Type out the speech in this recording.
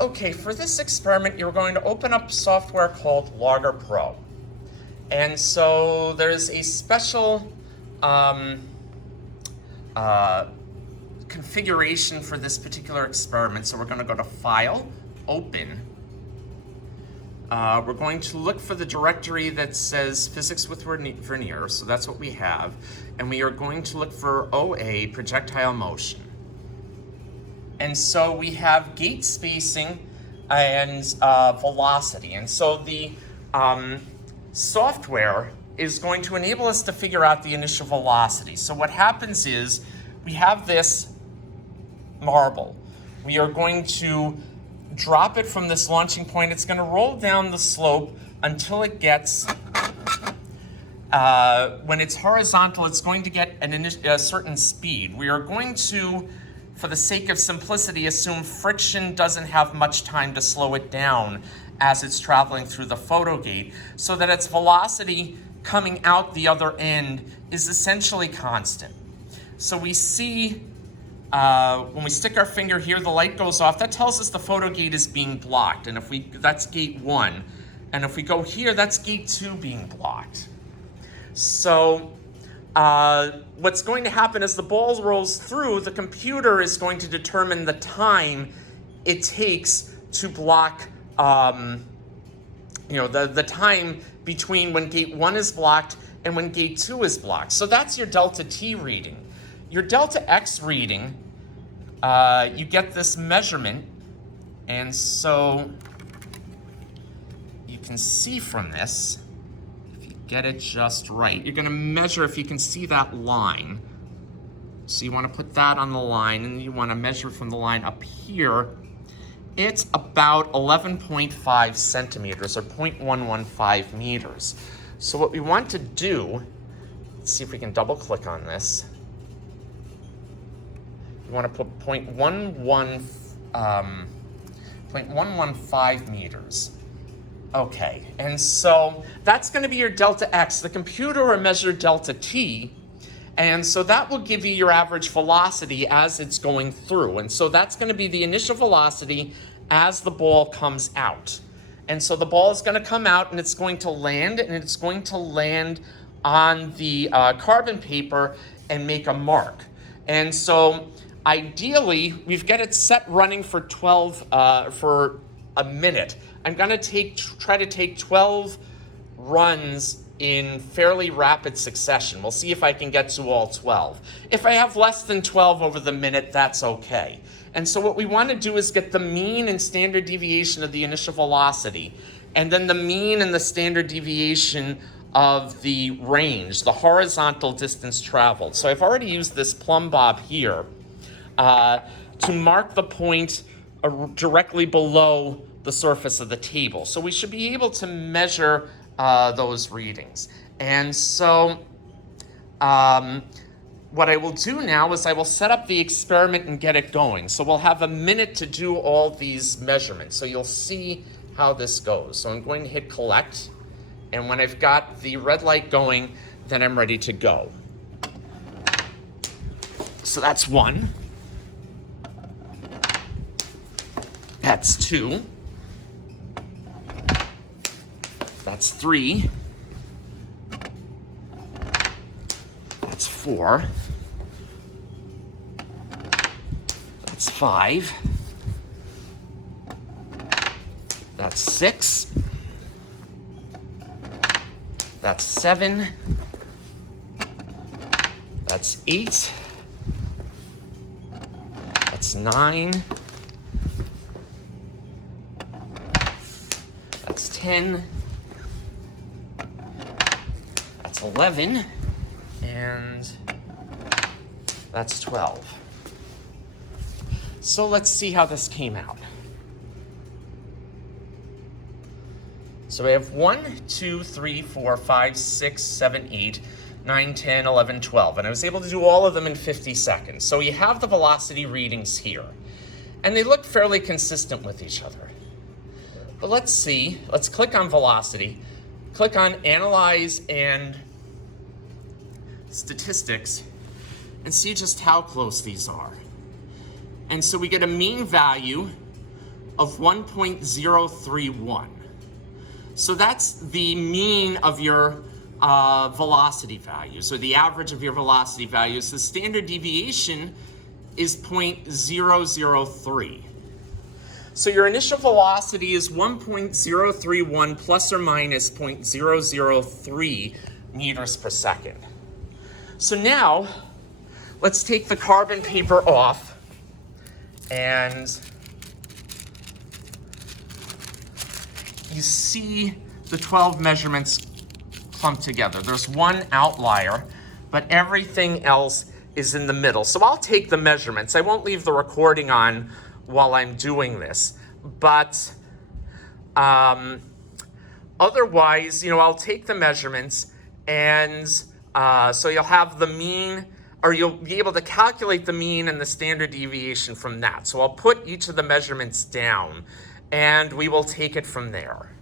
Okay, for this experiment, you're going to open up software called Logger Pro. And so there's a special configuration for this particular experiment. So we're going to go to File, Open. We're going to look for the directory that says Physics with Vernier, so that's what we have. And we are going to look for OA, projectile motion. And so we have gate spacing and velocity. And so the software is going to enable us to figure out the initial velocity. So what happens is we have this marble. We are going to drop it from this launching point. It's going to roll down the slope until it gets, when it's horizontal, it's going to get a certain speed. We are going to, for the sake of simplicity, assume friction doesn't have much time to slow it down as it's traveling through the photogate, so that its velocity coming out the other end is essentially constant. So we see when we stick our finger here, the light goes off. That tells us the photogate is being blocked, and that's gate 1. And if we go here, that's gate 2 being blocked. So what's going to happen as the ball rolls through, the computer is going to determine the time it takes to block, the time between when gate 1 is blocked and when gate 2 is blocked. So that's your delta T reading. Your delta X reading, you get this measurement, and so you can see from this, if you get it just right, you're going to measure if you can see that line. So you want to put that on the line, and you want to measure from the line up here. It's about 11.5 centimeters, or 0.115 meters. So what we want to do, let's see if we can double click on this. You want to put 0.115 meters. Okay, and so that's going to be your delta X. The computer will measure delta T, and so that will give you your average velocity as it's going through. And so that's going to be the initial velocity as the ball comes out. And so the ball is going to come out, and it's going to land, on the carbon paper and make a mark. And so ideally, we've got it set running for for a minute. I'm going to try to take 12 runs in fairly rapid succession. We'll see if I can get to all 12. If I have less than 12 over the minute, that's okay. And so what we want to do is get the mean and standard deviation of the initial velocity, and then the mean and the standard deviation of the range, the horizontal distance traveled. So I've already used this plumb bob here to mark the point directly below the surface of the table. So we should be able to measure those readings. And so what I will do now is I will set up the experiment and get it going. So we'll have a minute to do all these measurements. So you'll see how this goes. So I'm going to hit collect. And when I've got the red light going, then I'm ready to go. So that's 1. That's 2. That's 3. That's 4. That's 5. That's 6. That's 7. That's 8. That's 9. That's 10. That's 11. And that's 12. So let's see how this came out. So we have 1, 2, 3, 4, 5, 6, 7, 8, 9, 10, 11, 12. And I was able to do all of them in 50 seconds. So you have the velocity readings here. And they look fairly consistent with each other. But let's see. Let's click on velocity. Click on Analyze and Statistics and see just how close these are. And so we get a mean value of 1.031. So that's the mean of your velocity value. So the average of your velocity values. The standard deviation is 0.003. So your initial velocity is 1.031 plus or minus 0.003 meters per second. So now, let's take the carbon paper off and you see the 12 measurements clumped together. There's one outlier, but everything else is in the middle. So I'll take the measurements. I won't leave the recording on while I'm doing this, but otherwise, I'll take the measurements, and so you'll have the mean, or you'll be able to calculate the mean and the standard deviation from that. So I'll put each of the measurements down, and we will take it from there.